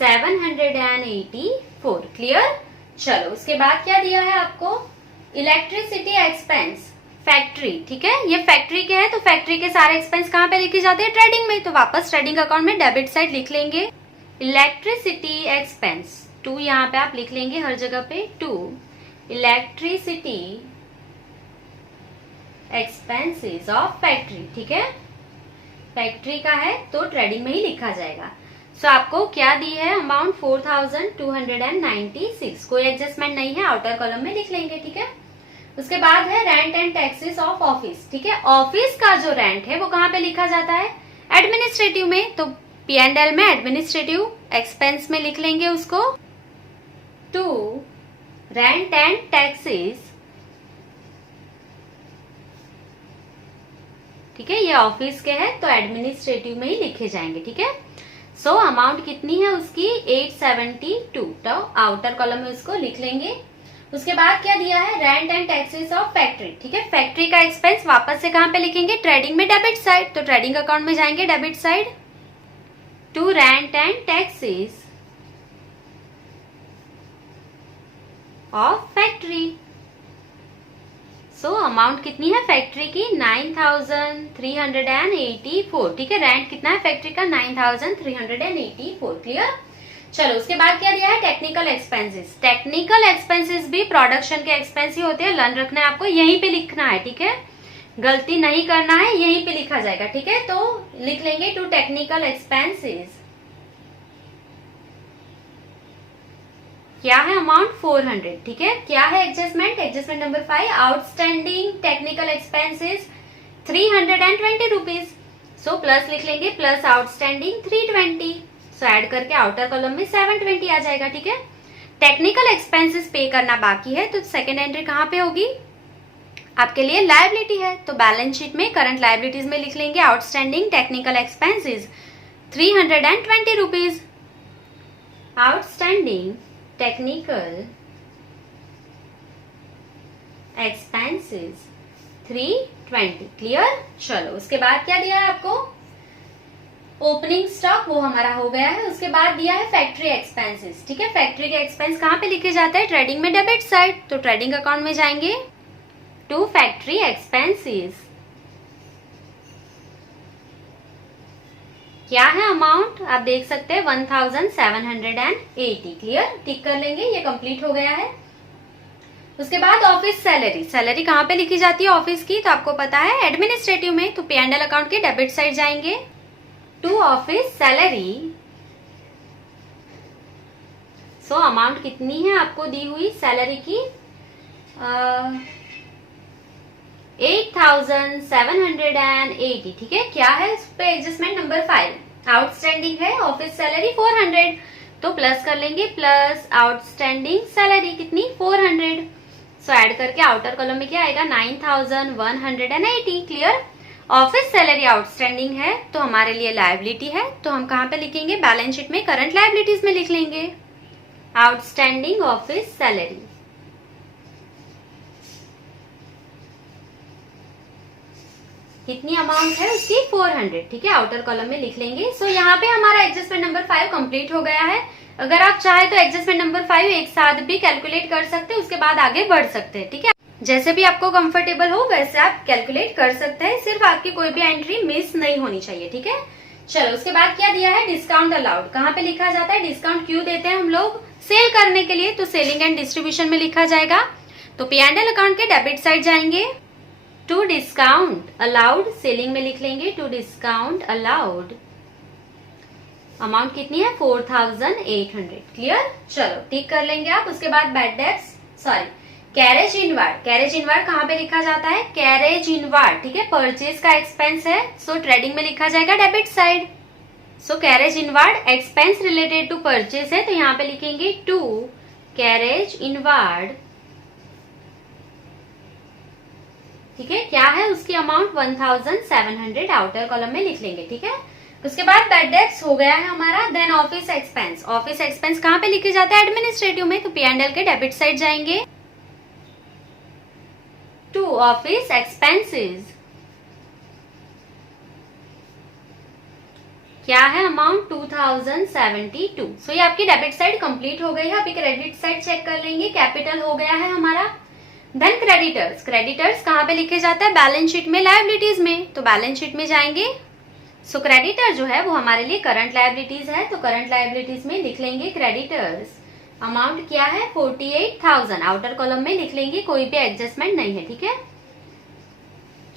784। Clear. चलो उसके बाद क्या दिया है आपको इलेक्ट्रिसिटी एक्सपेंस फैक्ट्री, ठीक है। ये फैक्ट्री के है, तो फैक्ट्री के सारे एक्सपेंस कहाँ पे लिखे जाते हैं ट्रेडिंग में, तो वापस ट्रेडिंग अकाउंट में डेबिट साइड लिख लेंगे इलेक्ट्रिसिटी एक्सपेंस 2, यहाँ पे आप लिख लेंगे हर जगह पे 2 इलेक्ट्रिसिटी एक्सपेंसेस ऑफ फैक्ट्री, ठीक है। फैक्ट्री का है तो ट्रेडिंग में ही लिखा जाएगा। सो आपको क्या दी है अमाउंट 4,296, कोई एडजस्टमेंट नहीं है, आउटर कॉलम में लिख लेंगे, ठीक है। उसके बाद है rent and taxes of office, ठीक है। ऑफिस का जो रेंट है वो कहाँ पे लिखा जाता है एडमिनिस्ट्रेटिव में, तो P&L में एडमिनिस्ट्रेटिव एक्सपेंस में लिख लेंगे उसको टू रेंट एंड टैक्सेस, ठीक है। ये ऑफिस के है तो एडमिनिस्ट्रेटिव में ही लिखे जाएंगे, ठीक है। सो अमाउंट कितनी है उसकी 872, तो आउटर कॉलम में उसको लिख लेंगे। उसके बाद क्या दिया है rent and taxes of factory, ठीक है। फैक्ट्री का एक्सपेंस वापस से कहां पे लिखेंगे ट्रेडिंग में डेबिट साइड, तो ट्रेडिंग अकाउंट में जाएंगे debit side to rent and taxes of factory. So amount कितनी है फैक्ट्री की 9,384, ठीक है। रेंट कितना है फैक्ट्री का 9,384। क्लियर। चलो उसके बाद क्या दिया है टेक्निकल एक्सपेंसेस। टेक्निकल एक्सपेंसेस भी प्रोडक्शन के एक्सपेंस ही होते हैं, लर्न रखना है आपको, यहीं पे लिखना है, ठीक है। गलती नहीं करना है, यहीं पे लिखा जाएगा, ठीक है। तो लिख लेंगे टू टेक्निकल एक्सपेंसेस, क्या है अमाउंट 400, ठीक है। क्या है adjustment, adjustment number 5 outstanding technical expenses 320 rupees. So plus लिख लेंगे, प्लस आउटस्टैंडिंग 320। सो ऐड करके आउटर कॉलम में 720 आ जाएगा। ठीक है, टेक्निकल एक्सपेंसेस पे करना बाकी है, तो सेकेंड एंट्री कहाँ पे होगी? आपके लिए लायबिलिटी है, तो बैलेंस शीट में करंट लायबिलिटीज में लिख लेंगे outstanding technical expenses 320 rupees. Outstanding technical expenses 320। Clear? चलो, उसके बाद क्या दिया है आपको? ओपनिंग स्टॉक, वो हमारा हो गया है। उसके बाद दिया है फैक्ट्री एक्सपेंसेस। ठीक है, फैक्ट्री के एक्सपेंस कहाँ पे लिखे जाते हैं? ट्रेडिंग में डेबिट साइड, तो ट्रेडिंग अकाउंट में जाएंगे टू फैक्ट्री एक्सपेंसेस। क्या है अमाउंट? आप देख सकते हैं 1780। क्लियर? टिक कर लेंगे, ये कंप्लीट हो गया है। उसके बाद ऑफिस सैलरी। सैलरी कहाँ पे लिखी जाती है ऑफिस की? तो आपको पता है एडमिनिस्ट्रेटिव में, तो P&L अकाउंट के डेबिट साइड जाएंगे to office salary. So amount कितनी है आपको दी हुई सैलरी की? 8780। ठीक है, क्या है इस पे? Adjustment number 5। आउटस्टैंडिंग है ऑफिस सैलरी 400, तो प्लस कर लेंगे, प्लस आउटस्टैंडिंग सैलरी कितनी? 400। सो ऐड करके आउटर कॉलम में क्या आएगा? 9180। क्लियर? ऑफिस सैलरी आउटस्टैंडिंग है, तो हमारे लिए लायबिलिटी है, तो हम कहाँ पे लिखेंगे? बैलेंस शीट में करंट लायबिलिटीज में लिख लेंगे आउटस्टैंडिंग ऑफिस सैलरी। कितनी अमाउंट है उसकी? 400। ठीक है, आउटर कॉलम में लिख लेंगे। सो यहाँ पे हमारा एडजस्टमेंट नंबर 5 कंप्लीट हो गया है। अगर आप चाहे तो एडजस्टमेंट नंबर 5 एक साथ भी कैलकुलेट कर सकते हैं, उसके बाद आगे बढ़ सकते हैं। ठीक है, जैसे भी आपको कंफर्टेबल हो वैसे आप कैलकुलेट कर सकते हैं, सिर्फ आपकी कोई भी एंट्री मिस नहीं होनी चाहिए। ठीक है, चलो उसके बाद क्या दिया है? Discount allowed. कहाँ पे लिखा जाता है? डिस्काउंट क्यों देते हैं हम लोग? सेल करने के लिए, तो सेलिंग एंड डिस्ट्रीब्यूशन में लिखा जाएगा। तो P&L अकाउंट के डेबिट साइड जाएंगे टू डिस्काउंट अलाउड, सेलिंग में लिख लेंगे टू डिस्काउंट अलाउड। अमाउंट कितनी है? 4800। क्लियर? चलो टिक कर लेंगे आप। उसके बाद bad debts, sorry carriage inward. Carriage inward कहाँ पे लिखा जाता है? Carriage inward. ठीक है, परचेज का एक्सपेंस है, सो ट्रेडिंग में लिखा जाएगा debit side. So carriage inward expense related to purchase है, तो यहाँ पे लिखेंगे टू कैरेज इनवार्ड। ठीक है, क्या है उसकी अमाउंट? 1700 आउटर कॉलम में लिख लेंगे। ठीक है, उसके बाद बैड डेब्ट्स हो गया है हमारा। Then office expense. Office expense कहाँ पे लिखे जाते हैं? एडमिनिस्ट्रेटिव में, तो P&L के डेबिट साइड जाएंगे टू ऑफिस एक्सपेंसेस। क्या है अमाउंट? 2072। सो ये आपकी डेबिट साइड कंप्लीट हो गई है। अभी क्रेडिट साइड चेक कर लेंगे। कैपिटल हो गया है हमारा। Then creditors. क्रेडिटर्स कहाँ पे लिखे जाता है? बैलेंस शीट में, लायबिलिटीज में, तो बैलेंस शीट में जाएंगे। सो क्रेडिटर जो है वो हमारे लिए करंट लायबिलिटीज है, तो करंट लायबिलिटीज में लिख लेंगे क्रेडिटर्स। अमाउंट क्या है? 48,000। आउटर कॉलम में लिख लेंगे, कोई भी एडजस्टमेंट नहीं है। ठीक है,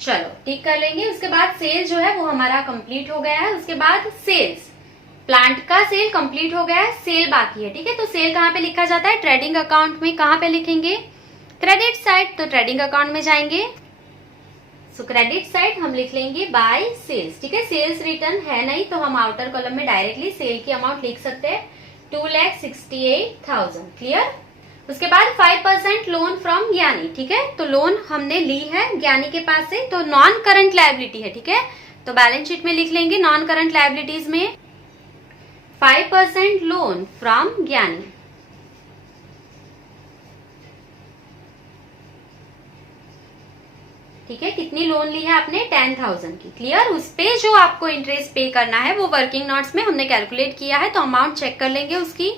चलो टिक कर लेंगे। उसके बाद सेल जो है वो हमारा कंप्लीट हो गया है। उसके बाद सेल्स, प्लांट का सेल कंप्लीट हो गया है, सेल बाकी है। ठीक है, तो सेल कहाँ पे लिखा जाता है? ट्रेडिंग अकाउंट में। कहाँ पे लिखेंगे? क्रेडिट साइड, तो ट्रेडिंग अकाउंट में जाएंगे। सो क्रेडिट साइड हम लिख लेंगे बाय सेल्स। ठीक है, सेल्स रिटर्न है नहीं, तो हम आउटर कॉलम में डायरेक्टली सेल की अमाउंट लिख सकते हैं 2,68,000। क्लियर? उसके बाद 5% लोन फ्रॉम ज्ञानी। ठीक है, तो लोन हमने ली है ज्ञानी के पास से, तो नॉन करंट लायबिलिटी है। ठीक है, तो बैलेंस शीट में लिख लेंगे नॉन करंट लायबिलिटीज में 5% लोन फ्रॉम ज्ञानी। ठीक है, कितनी लोन ली है आपने? 10,000 की। क्लियर? उस पे जो आपको इंटरेस्ट पे करना है वो वर्किंग नोट्स में हमने कैलकुलेट किया है, तो अमाउंट चेक कर लेंगे उसकी।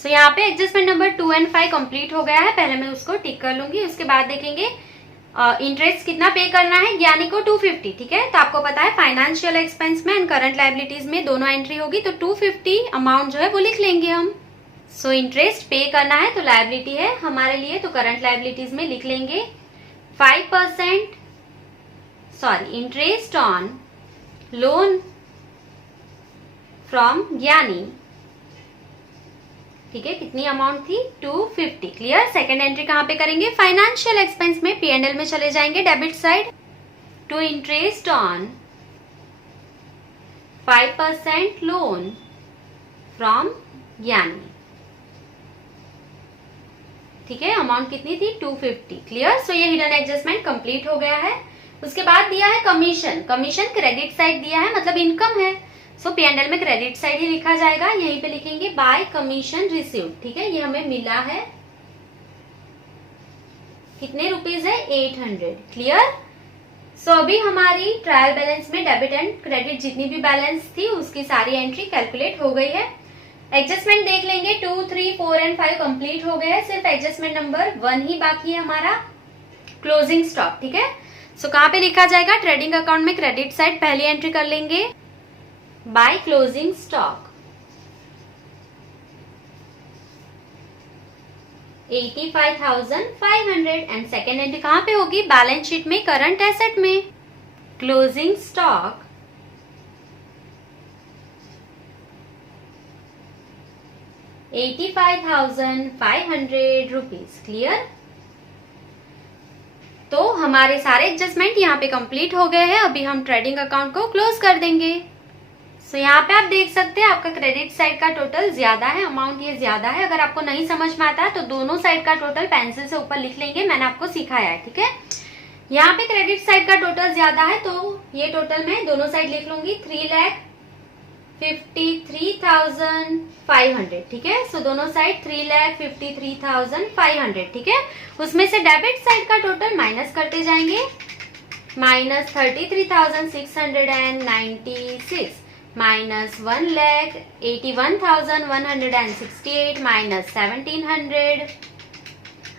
सो यहाँ पे एडजस्टमेंट नंबर 2 एंड 5 कंप्लीट हो गया है। पहले मैं उसको टिक कर लूंगी। उसके बाद देखेंगे इंटरेस्ट कितना पे करना है ज्ञानी को? 250। ठीक है, तो आपको पता है फाइनेंशियल एक्सपेंस में एंड करंट लायबिलिटीज में दोनों एंट्री होगी, तो 250 अमाउंट जो है वो लिख लेंगे हम। सो इंटरेस्ट पे करना है, तो लायबिलिटी है हमारे लिए, तो करंट लायबिलिटीज में लिख लेंगे 5%, sorry interest on loan from Gyani. ठीक है, कितनी अमाउंट थी? 250। क्लियर? सेकेंड एंट्री कहाँ पे करेंगे? फाइनेंशियल एक्सपेंस में, P&L में चले जाएंगे debit side to interest on 5% loan from Gyani. ठीक है, अमाउंट कितनी थी 250। क्लियर। सो ये हिडन एडजस्टमेंट कंप्लीट हो गया है। उसके बाद दिया है कमीशन। कमीशन क्रेडिट साइड दिया है, मतलब इनकम है। सो P&L में क्रेडिट साइड ही लिखा जाएगा। यहीं पे लिखेंगे बाय कमीशन रिसीव्ड। ठीक है, ये हमें मिला है कितने रुपीज है 800। क्लियर। सो अभी हमारी ट्रायल बैलेंस में डेबिट एंड क्रेडिट जितनी भी बैलेंस थी उसकी सारी एंट्री कैलकुलेट हो गई है। एडजस्टमेंट देख लेंगे 2, 3, 4 एंड 5 कंप्लीट हो गए हैं। सिर्फ एडजस्टमेंट नंबर 1 ही बाकी है हमारा, क्लोजिंग स्टॉक। ठीक है। सो कहाँ पे लिखा जाएगा, ट्रेडिंग अकाउंट में क्रेडिट साइड पहली एंट्री कर लेंगे by closing stock 85,500 and second entry कहाँ पे होगी, बैलेंस शीट में करंट एसेट में क्लोजिंग स्टॉक 85,500 रुपीज। क्लियर। तो हमारे सारे एडजस्टमेंट यहाँ पे कंप्लीट हो गए हैं। अभी हम ट्रेडिंग अकाउंट को क्लोज कर देंगे। सो यहाँ पे आप देख सकते हैं आपका क्रेडिट साइड का टोटल ज्यादा है, अमाउंट ये ज्यादा है। अगर आपको नहीं समझ में आता है तो दोनों साइड का टोटल पेंसिल से ऊपर लिख लेंगे, मैंने आपको सिखाया है। ठीक है, यहाँ पे क्रेडिट साइड का टोटल ज्यादा है तो ये टोटल मैं दोनों साइड लिख लूंगी 3,53,500। ठीक है। सो दोनों साइड 3,53,500। ठीक है। उसमें से डेबिट साइड का टोटल माइनस करते जाएंगे, minus 33,696 minus 1,81,168 minus 1,700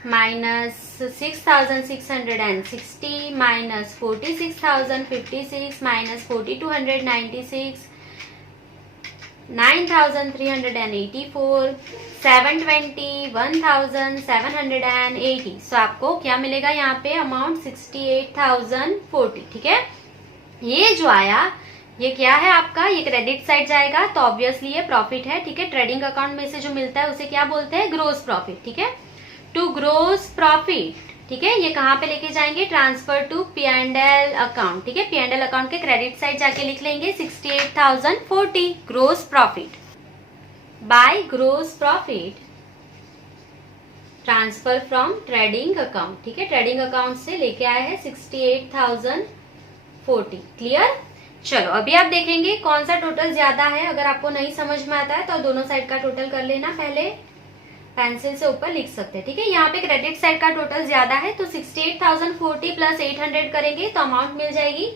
minus 6,660 minus 46,056 minus 4,296 9,384 720 1,780। सो आपको क्या मिलेगा यहाँ पे अमाउंट 68,040। ठीक है। ये जो आया ये क्या है आपका, ये क्रेडिट साइड जाएगा तो ऑब्वियसली ये प्रॉफिट है। ठीक है। ट्रेडिंग अकाउंट में से जो मिलता है उसे क्या बोलते हैं, ग्रोस प्रॉफिट। ठीक है, टू ग्रोस प्रॉफिट। ठीक है, ये कहाँ पे लेके जाएंगे, ट्रांसफर टू P&L अकाउंट। ठीक है, P&L अकाउंट के क्रेडिट साइड जाके लिख लेंगे 68,040 gross profit by gross profit transfer from trading account. ठीक है, ट्रेडिंग अकाउंट से लेके आए हैं 68,040। क्लियर। चलो अभी आप देखेंगे कौन सा टोटल ज्यादा है। अगर आपको नहीं समझ में आता है तो दोनों साइड का टोटल कर लेना, पहले पेंसिल से ऊपर लिख सकते हैं। ठीक है, यहाँ पे क्रेडिट साइड का टोटल ज्यादा है तो 68,040 प्लस 800 करेंगे तो अमाउंट मिल जाएगी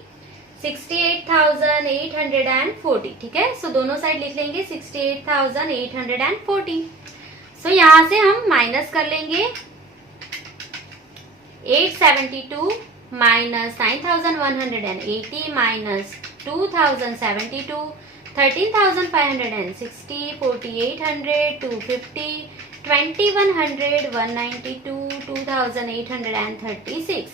68,840। ठीक है। सो दोनों साइड लिख लेंगे 68,840। सो यहाँ से हम माइनस कर लेंगे 872 माइनस 9,180 माइनस 2,072 13,560 4,800 250 2,100 192 2,836।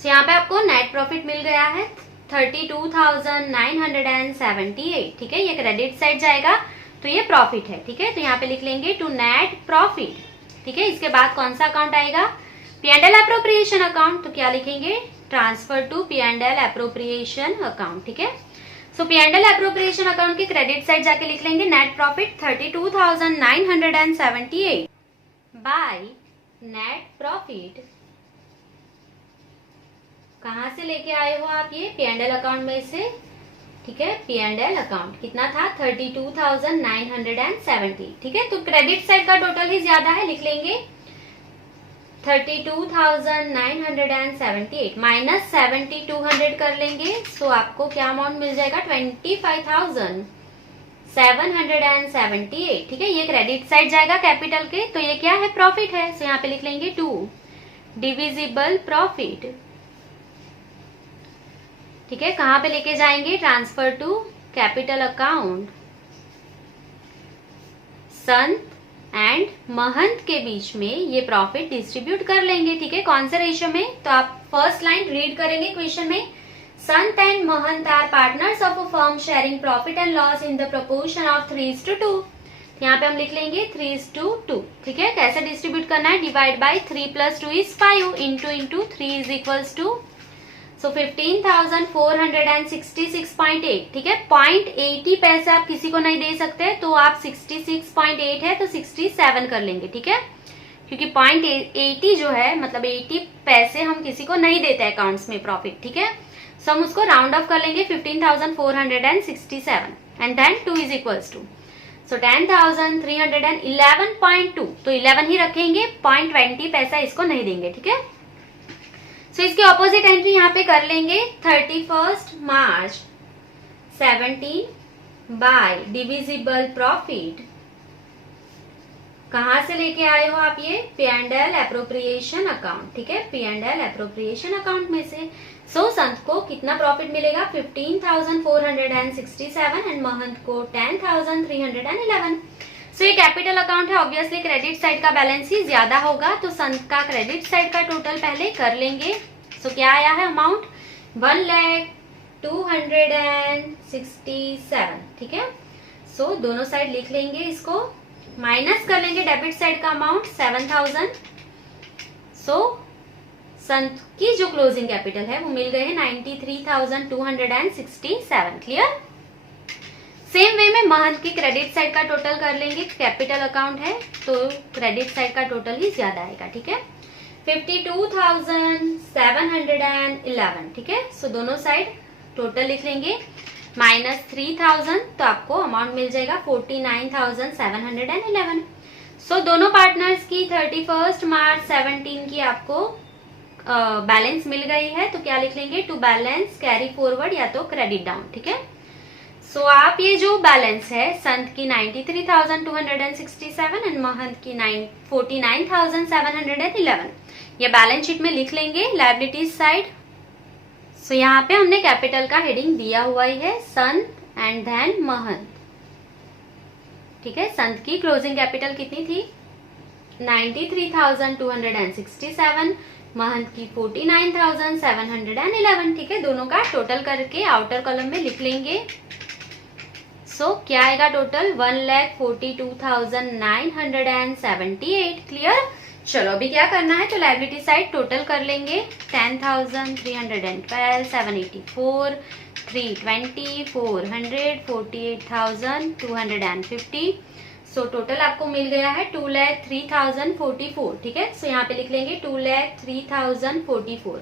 तो यहाँ पे आपको नेट प्रॉफिट मिल गया है 32,978। ठीक है, ये क्रेडिट साइड जाएगा तो ये प्रॉफिट है। ठीक है, तो यहाँ पे लिख लेंगे टू नेट प्रॉफिट। ठीक है, इसके बाद कौन सा अकाउंट आएगा, P&L एप्रोप्रिएशन अकाउंट। तो क्या लिखेंगे, transfer to P&L appropriation account. ठीक है, सो P&L एप्रोप्रिएशन अकाउंट के क्रेडिट साइड जाके लिख लेंगे net profit 32,978 by net profit. कहां से लेके आए हो आप, ये P&L अकाउंट में से। ठीक है, P&L अकाउंट कितना था 32,970। ठीक है, तो क्रेडिट साइड का टोटल ही ज्यादा है, लिख लेंगे 32,978 माइनस 7,200 कर लेंगे। सो आपको क्या अमाउंट मिल जाएगा 25,778। ठीक है, ये क्रेडिट साइड जाएगा कैपिटल के, तो ये क्या है, प्रॉफिट है। सो यहाँ पे लिख लेंगे 2 डिविजिबल प्रॉफिट। ठीक है, कहाँ पे लेके जाएंगे, transfer to capital account. Sant and महंत के बीच में ये प्रॉफिट डिस्ट्रीब्यूट कर लेंगे। ठीक है, कौन से रेशियो में, तो आप फर्स्ट लाइन रीड करेंगे क्वेश्चन में, Sant and Mahant are partners of a firm sharing profit and loss in the proportion of 3:2। यहाँ पे हम लिख लेंगे 3:2। ठीक है, कैसे डिस्ट्रीब्यूट करना है, डिवाइड बाय 3 + 2 = 5 इंटू 3 = सो 15,466.8, ठीक है। 0.80 पैसे आप किसी को नहीं दे सकते, तो आप 66.8 है तो 67 कर लेंगे, ठीक है, क्योंकि 0.80 जो है मतलब 80 पैसे हम किसी को नहीं देते अकाउंट्स में प्रॉफिट, ठीक है। सो हम उसको राउंड ऑफ कर लेंगे 15,467 and then 2 is equals to, so 10,311.2, तो 11 ही रखेंगे, 0.20 पैसा इसको नहीं देंगे, ठीक है। सो इसकी ऑपोजिट एंट्री यहाँ पे कर लेंगे 31 मार्च 17 बाय डिविजिबल प्रॉफिट। कहां से लेके आए हो आप ये? P&L एप्रोप्रिएशन अकाउंट, ठीक है, P&L एप्रोप्रिएशन अकाउंट में से। सो संत को कितना प्रॉफिट मिलेगा? 15,467 एंड महंत को 10,311। सो ये कैपिटल अकाउंट है, ऑब्वियसली क्रेडिट साइड का बैलेंस ही ज्यादा होगा, तो संत का क्रेडिट साइड का टोटल पहले कर लेंगे। सो क्या आया है अमाउंट? 1,02,67, ठीक है। सो दोनों साइड लिख लेंगे, इसको माइनस कर लेंगे डेबिट साइड का अमाउंट 7,000। सो संत की जो क्लोजिंग कैपिटल है वो मिल गए हैं 93,267, क्लियर। सेम वे में महंत की क्रेडिट साइड का टोटल कर लेंगे, कैपिटल अकाउंट है तो क्रेडिट साइड का टोटल ही ज्यादा आएगा, ठीक है, 52,711, ठीक है। सो दोनों साइड टोटल लिख लेंगे माइनस 3,000, तो आपको अमाउंट मिल जाएगा 49,711। सो दोनों पार्टनर्स की 31 मार्च 17 की आपको बैलेंस मिल गई है, तो क्या लिख लेंगे? टू बैलेंस कैरी फॉरवर्ड या तो क्रेडिट डाउन, ठीक है। सो आप ये जो बैलेंस है संत की 93,267 एंड महंत की 49,711, ये बैलेंस शीट में लिख लेंगे लायबिलिटीज साइड। सो यहाँ पे हमने कैपिटल का हेडिंग दिया हुआ ही है संत एंड देन महंत, ठीक है। संत की क्लोजिंग कैपिटल कितनी थी? 93,267, महंत की 49,711, ठीक है। दोनों का टोटल करके आउटर कॉलम में लिख लेंगे। सो क्या आएगा टोटल? 1,42,978, क्लियर। चलो अभी क्या करना है, तो लायबिलिटी साइड टोटल कर लेंगे 10,312, 784, 320, 400, 48,250। सो टोटल आपको मिल गया है 2,03,044, ठीक है। सो यहाँ पे लिख लेंगे 2,03,044।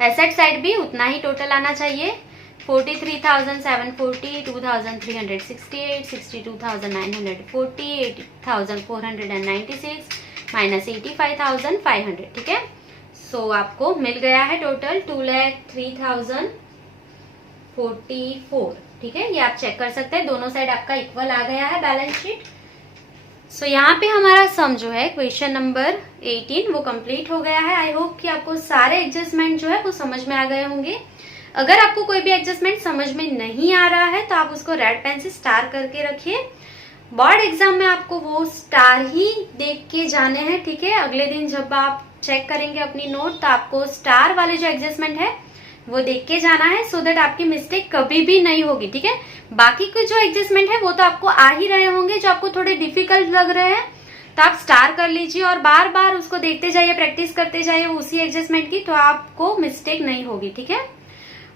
एसेट साइड भी उतना ही टोटल आना चाहिए, 43,740, 2,368, 62,940, 8,496 माइनस 85,500, ठीक है। सो आपको मिल गया है टोटल 2,03,044, ठीक है। ये आप चेक कर सकते हैं, दोनों साइड आपका इक्वल आ गया है बैलेंस शीट। सो यहाँ पे हमारा सम जो है क्वेश्चन नंबर 18 वो कंप्लीट हो गया है। आई होप कि आपको सारे एडजस्टमेंट जो है वो समझ में आ गए होंगे। अगर आपको कोई भी एडजस्टमेंट समझ में नहीं आ रहा है तो आप उसको रेड पेन से स्टार करके रखिए। बोर्ड एग्जाम में आपको वो स्टार ही देख के जाने हैं, ठीक है। अगले दिन जब आप चेक करेंगे अपनी नोट तो आपको स्टार वाले जो एडजस्टमेंट है वो देख के जाना है, सो दैट आपकी मिस्टेक कभी भी नहीं होगी, ठीक है। बाकी के जो एडजस्टमेंट है वो तो आपको आ ही रहे होंगे, जो आपको थोड़े डिफिकल्ट लग रहे हैं तो आप स्टार कर लीजिए और बार बार उसको देखते जाइए, प्रैक्टिस करते जाइए उसी एडजस्टमेंट की, तो आपको मिस्टेक नहीं होगी, ठीक है।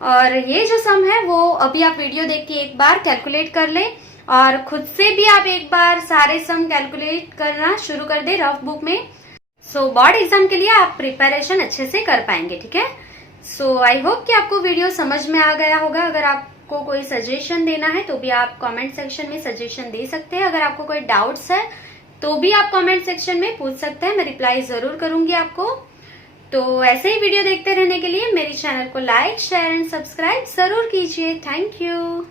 और ये जो सम है वो अभी आप वीडियो देख के एक बार कैलकुलेट कर ले और खुद से भी आप एक बार सारे सम कैलकुलेट करना शुरू कर दे रफ बुक में। सो बोर्ड एग्जाम के लिए आप प्रिपरेशन अच्छे से कर पाएंगे, ठीक है। सो आई होप कि आपको वीडियो समझ में आ गया होगा। अगर आपको कोई सजेशन देना है तो भी आप कमेंट सेक्शन में सजेशन दे सकते हैं। अगर आपको कोई डाउट्स है तो भी आप कमेंट सेक्शन में पूछ सकते हैं, मैं रिप्लाई जरूर करूंगी आपको। तो ऐसे ही वीडियो देखते रहने के लिए मेरे चैनल को लाइक, शेयर एंड सब्सक्राइब जरूर कीजिए। Thank you.